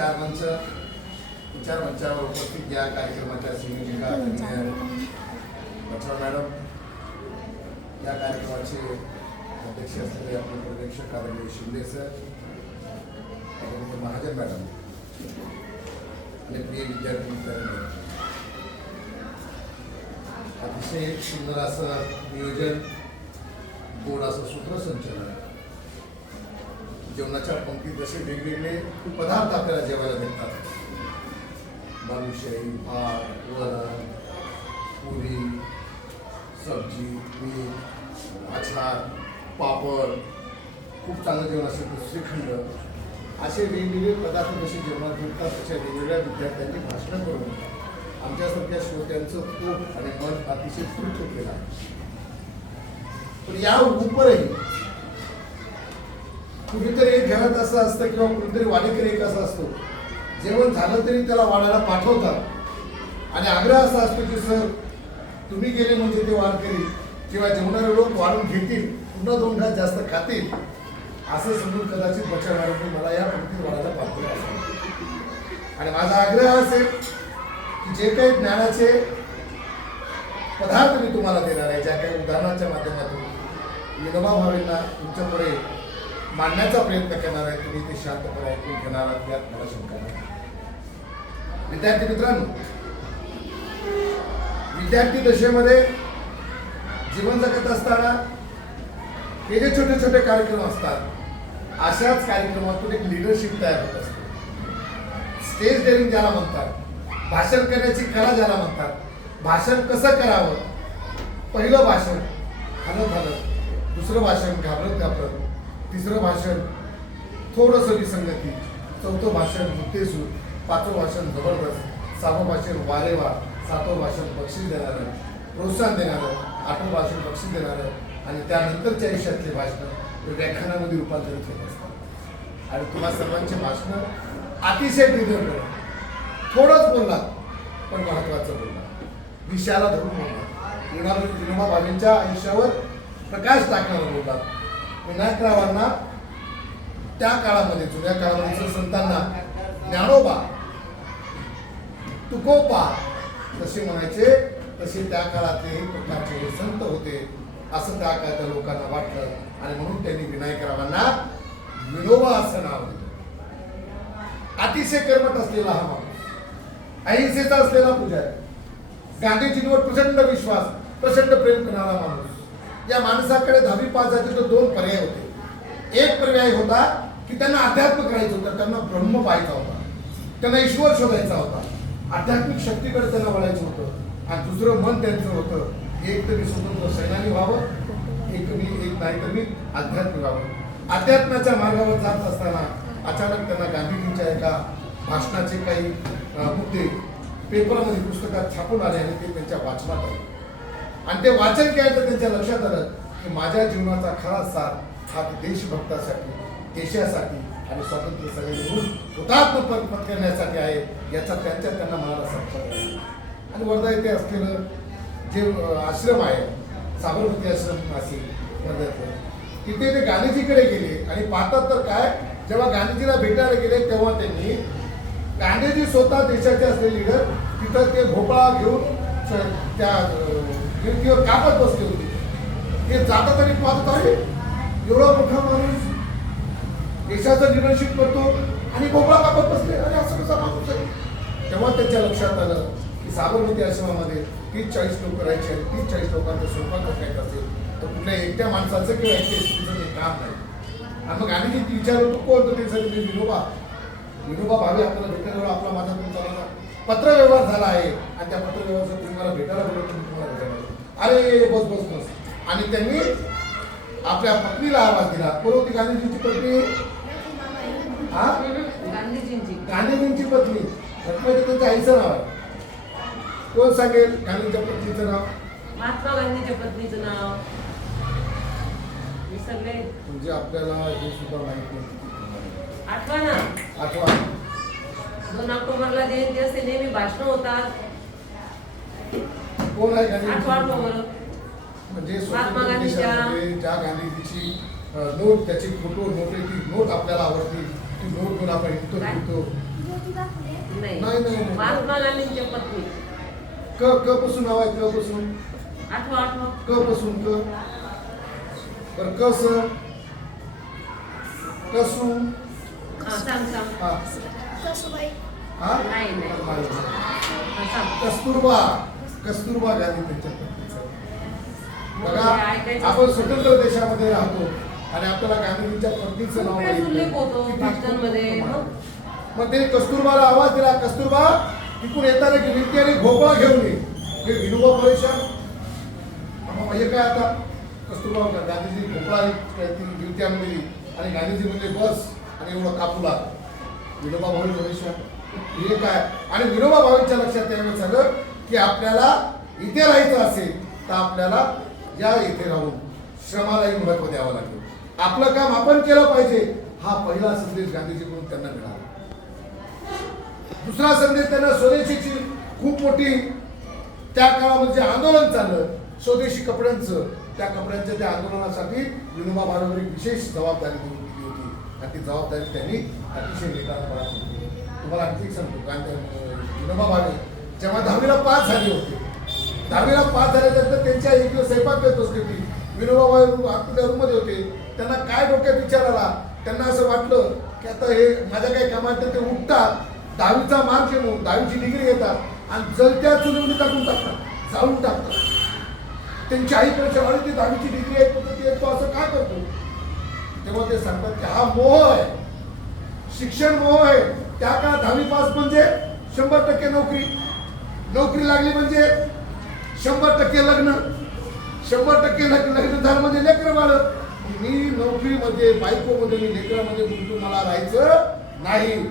चार मंच विचार मंचावर उपस्थित या कार्यक्रमाच्या संयोजिका मॅडम या कार्यक्रमाचे अध्यक्ष असलेले आपले पर्यवेक्षक आदरणीय शिंदे सर आदरणीय महाजन मॅडम आणि प्रिय विद्यार्थी मित्रांनो. अतिशय सुंदर असं नियोजन गोड असं सूत्रसंचलन. जेवणाच्या पंक्तीत जसे वेगवेगळे पदार्थ आपल्याला जेवायला भेटतात. बालुशाही भात वरण पुरी सब्जी मीठ आचार पापड खूप चांगलं जेवण असेल श्रीखंड असे वेगवेगळे पदार्थ जसे जेवणात भेटतात तशा वेगवेगळ्या विद्यार्थ्यांची भाषणं करून आमच्यासारख्या श्रोत्यांचं पोट आणि मन अतिशय तृप्त केलं आहे. पण या उपरही कुठेतरी एक घरात असं असतं किंवा कुठेतरी वाडेकरी एक असा असतो. जेवण झालं तरी त्याला वाढायला पाठवतात. आणि आग्रह असा असतो की सर तुम्ही गेले म्हणजे ते वारकरी किंवा जेवणारे लोक वाढून घेतील पुन्हा दोन घास जास्त खातील. असं समजून कदाचित बचाव मला या पंक्तीत वाढायला पाठवलं असेल आणि माझा आग्रह असेल की जे काही ज्ञानाचे पदार्थ मी तुम्हाला देणार आहे ज्या काही उदाहरणाच्या माध्यमातून विनोबा भावेंना तुमच्यापुढे मांडण्याचा प्रयत्न करणार आहे तुम्ही ते शांतपणे ऐकून घेणार आहात यात मला शंका नाही. विद्यार्थी मित्रांनो विद्यार्थी दशेमध्ये जीवन जगत असताना हे जे छोटे छोटे कार्यक्रम असतात अशाच कार्यक्रमातून एक लिडरशिप तयार होत असते. स्टेज डेअरिंग ज्याला म्हणतात भाषण करण्याची कला ज्याला म्हणतात भाषण कसं करावं? पहिलं भाषण हलत हलत दुसरं भाषण घाबरत घाबरत तिसरं भाषण थोडंसं विसंगती चौथं भाषण मुद्देसूद पाचवं भाषण जबरदस्त सहावं भाषण वारेवा सातवं भाषण बक्षीस देणारं प्रोत्साहन देणारं आठवं भाषण बक्षीस देणारं आणि त्यानंतरच्या आयुष्यातले भाषणं व्याख्यानामध्ये रूपांतरित होत असतात. आणि तुम्हा सर्वांचे भाषणं अतिशय दीर्घ थोडंच बोलला पण महत्वाचं बोलला विषयाला धरून बोलला विनोबा भावेंच्या आयुष्यावर प्रकाश टाकणारं बोलला विनायकरावांना त्या काळामध्ये जुन्या काळामध्ये संतांना ज्ञानोबा तुकोबा तसे म्हणायचे तसे त्या काळातले प्रकारचे संत होते असं त्या काळातल्या लोकांना वाटलं. आणि म्हणून त्यांनी विनायकरावांना विनोबा असं नाव दिलं. अतिशय कर्मट असलेला हा माणूस. अहिंसेचा असलेला पुजारी. गांधीजींवर प्रचंड विश्वास प्रचंड प्रेम करणारा माणूस. या माणसाकडे दहावी पास झाली तर दोन पर्याय होते. एक पर्याय होता की त्यांना अध्यात्म करायचं होतं त्यांना ब्रह्म पाहायचा होता. त्यांना ईश्वर शोधायचा होता. आध्यात्मिक शक्तीकडे त्यांना वळायचं होतं. आणि दुसरं मन त्यांचं होतं. एक तरी स्वतंत्र सैनानी व्हावं एक मी एक नाही तर मी आध्यात्मिक व्हावं. अध्यात्माच्या मार्गावर जात असताना अचानक त्यांना गांधीजींच्या एका भाषणाचे काही मुद्दे पेपरमध्ये पुस्तकात छापून आले आणि ते त्यांच्या वाचनात आले. आणि ते वाचन केलं तर त्यांच्या लक्षात आलं की माझ्या जीवनाचा खरा सार हा देशभक्तासाठी देशासाठी आणि स्वातंत्र्य सगळे मिळून हुतात्म पद आहे याचा त्यांच्या त्यांना मनाला संपर्क आणि वर्धा येथे असलेलं जे आश्रम आहे साबरमती आश्रम असेल वर्ध्यातलं तिथे ते गांधीजीकडे गेले आणि पाहतात तर काय जेव्हा गांधीजीला भेटायला गेले तेव्हा त्यांनी गांधीजी स्वतः देशाचे असलेले लिडर तिथं ते भोपळा घेऊन त्या अं, भिंतीवर कापत बसले होते. ते जाता तरी पाहत आहे. एवढा मोठा माणूस देशाचं लिडरशिप करतो आणि भोपळा कापत बसले अरे असं कसा माणूस आहे? तेव्हा त्यांच्या लक्षात आलं की साबरमती आश्रमामध्ये तीस चाळीस लोक राहायचे आहेत. तीस चाळीस लोकांचा स्वयंपाक करायचा असेल तर कुठल्या एकट्या माणसाचं किंवा एकट्या स्त्रीचं ते काम नाही. आणि मग गांधीजी विचारत होतो कोण? तर ते सर विनोबा. विनोबा भावे आपल्याला भेटण्याजवळ आपला माझा कोण चालला पत्रव्यवहार झाला आहे आणि त्या पत्रव्यवहाराचं तुम्ही मला भेटायला बोलवलं तुम्ही तुम्हाला भेटायला. अरे बस बस बस. आणि त्यांनी आपल्या पत्नीला आवाज दिला. कोण गांधीजींची पत्नी. हा? गांधीजींची. पत्नी. रखमाई त्यांच्या आईचं नाव आहे. कोण सांगेल? गांधींच्या पत्नीचं नाव? महात्मा गांधीच्या पत्नीचं नाव. म्हणजे आपल्याला हे सुद्धा माहीत नाही. आठवा ना. आठवा. दोन ऑक्टोबरला जयंती असते नेहमी भाषण होतात. कोण आहे आठवा गांधी ऑक्टोबर. म्हणजे महात्मा स्वतंत्र गांधीच्या- देशामध्ये ज्या गांधीजीची अ, नोट त्याची फोटो नोट आपल्याला आवडती. ती नोट घेऊन आपण नाही. महात्मा गांधींच्या पत्नी. क क पासून नाव आहे? क पासून? आठवा आठवा. क पासून क? बर कस कसू सांग सांग. हा? नाही, नाही. सांग कस्तुरबा. कस्तुरबा गांधी त्यांच्या पत्नीचं. बघा आपण स्वतंत्र देशामध्ये राहतो आणि आपल्याला गांधीजींच्या पत्नीचं नाव खूप वेळेस माहीत उल्लेख होतो किती भाषणांमध्ये, खूप मग? मग ते कस्तुरबाला आवाज दिला कस्तुरबा तिकडून येताना की नित्याने घोपळा घेऊन ये. हे विनोबा परेशान. म्हणजे काय आता? कस्तुरबा गांधीजी घोपळा ड्युटी आणून दिली आणि गांधीजी म्हणजे बस. आणि एवढं कापूला विनोबा भाऊ परेशान हे काय? आणि विनोबा भाऊंच्या लक्षात यावेळेस सगळं की आपल्याला इथे राहायचं असेल तर आपल्याला या इथे राहून श्रमालाही महत्त्व द्यावं लागेल. आपलं काम आपण केलं पाहिजे. हा पहिला संदेश गांधीजीकडून त्यांना मिळाला. दुसरा संदेश त्यांना स्वदेशीची खूप मोठी त्या काळामध्ये जे आंदोलन चाललं स्वदेशी कपड्यांचं त्या कपड्यांच्या त्या आंदोलनासाठी विनोबा भावेवर एक विशेष जबाबदारी दिली आणि ती जबाबदारी त्यांनी अतिशय वेगाने पार तुम्हाला आणखी सांगतो कारण विनोबा भावे जेव्हा दहावीला पास झाले होते दहावीला पास झाल्यानंतर त्यांच्या एक दिवस स्वयंपाक करत असते ती विनोबा भावे आतल्या रूममध्ये होते. त्यांना काय डोक्यात विचार आला त्यांना असं वाटलं की आता हे माझ्या काही कामात ते उठतात दहावीचा मार्क घेऊन दहावीची डिग्री घेतात आणि जलत्या चुलीमध्ये टाकून टाकतात जाळून टाकतात. त्यांची आई वाढी ती दहावीची डिग्री आहे पण ती असं का करतो? तेव्हा ते सांगतात की हा मोह आहे. शिक्षण मोह आहे. त्या काळात दहावी पास म्हणजे शंभर टक्के नोकरी. नोकरी लागली म्हणजे शंभर टक्के लग्न. शंभर टक्के लग्न लग्न झालं म्हणजे लेकर बाळ. मी नोकरीमध्ये बायकोमध्ये मी लेकरामध्ये गुंतून मला राहायचं नाही.